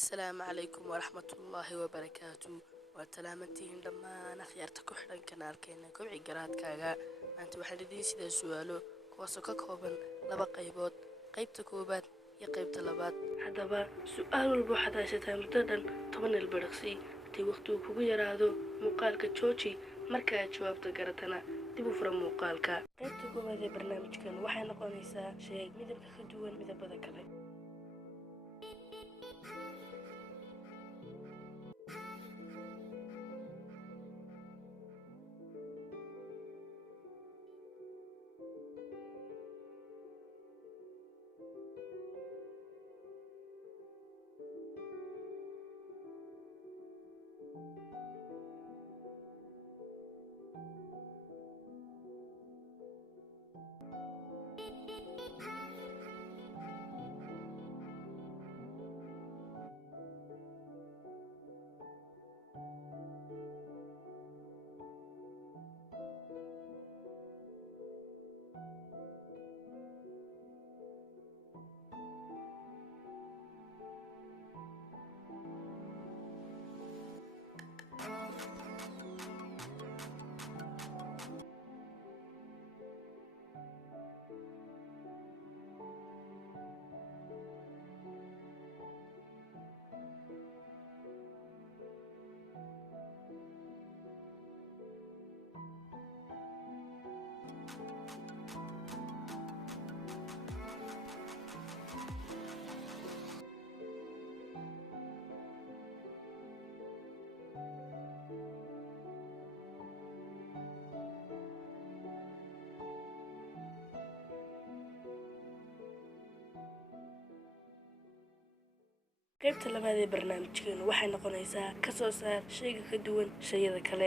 السلام عليكم ورحمة الله وبركاته وسلامتين دمان خيارتا ku xidhan kanaalkeena kobci garaadkaaga maanta waxaan idiin sidaa su'aalo kuwaasoo ka kooban laba qaybood qaybta koobaad iyo qaybta labaad haddaba su'aal walba waxaad haysataa muddo dhan 10 ilbiriqsi haddii waqtigu kugu yaraado muuqaalka jooji marka aad jawaabta garatana dib u fura muuqaalka qaybta koobaad ee barnaamijkan waxay noqonaysaa sheeg midabka ka duwan midabada kale qaybta labaad ee barnaamijkan waxay noqonaysaa ka soo saar shayga ka duwan shayada kale